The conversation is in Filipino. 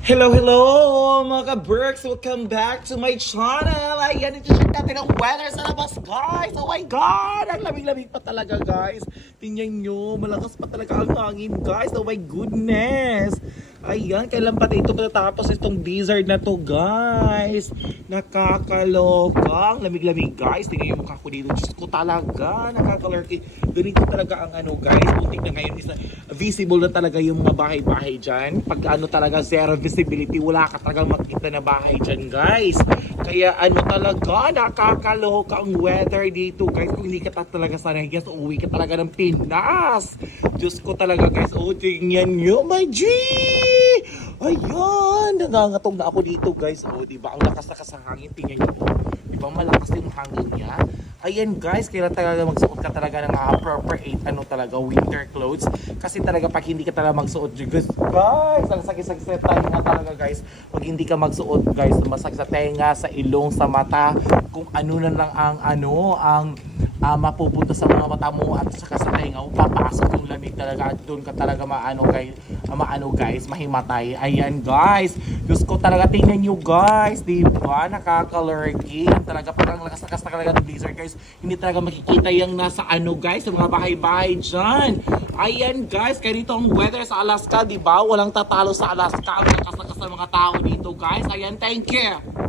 Hello, hello mga ka-Berks! Welcome back to my channel! Ayan, iti-check natin ang weather sa labas, guys! Oh my God! Ang lamig-lamig pa talaga, guys! Tingnan nyo, malakas pa talaga ang hangin, guys! Oh my goodness! Ayan, kailan pa ito matatapos itong blizzard na to, guys? Nakakaloka! Ang lamig-lamig, guys! Tingnan yung mukha ko dito. Diyos ko talaga! Nakakalurky. Ganito talaga ang ano, guys. Buntik na ngayon is visible na talaga yung mga bahay-bahay dyan. Pag ano talaga zero visibility, wala ka talagang makita na bahay dyan, guys. Kaya ano talaga, nakakaloka ang weather dito, guys. Kung hindi ka ta- talaga sanay, guys, uuwi ka talaga ng Pinas. Diyos ko talaga, guys. Oh, tingnan nyo, my G! Ayan, nangangatog na ako dito, guys. Oh, di ba? Ang lakas-lakas ng hangin, tingnan nyo. Ba malakas yung hangin niya? Ayan guys, kailan talaga magsuot ka talaga ng appropriate ano talaga winter clothes kasi talaga pag hindi ka talaga magsuot guys, guys, ang sakit-sakit sa tenga talaga guys. Pag hindi ka magsuot guys, masakit sa tenga, sa ilong, sa mata, kung ano na lang ang ano, ang ah, mapupunta sa mga mata mo at saka sa tenga papasok yung lamig talaga at doon ka talaga maano guys, maano guys, mahimatay. Ayan guys, Diyos ko talaga tingnan nyo guys, di ba? Nakakalurky. Talaga pag ang lakas-lakas na talaga ng blizzard guys, hindi talaga makikita yung nasa ano guys, sa mga bahay-bahay dyan. Ayan guys, kaya dito ang weather sa Alaska, di ba? Walang tatalo sa Alaska. Ang lakas-lakas ng mga tao dito guys. Ayan, thank you.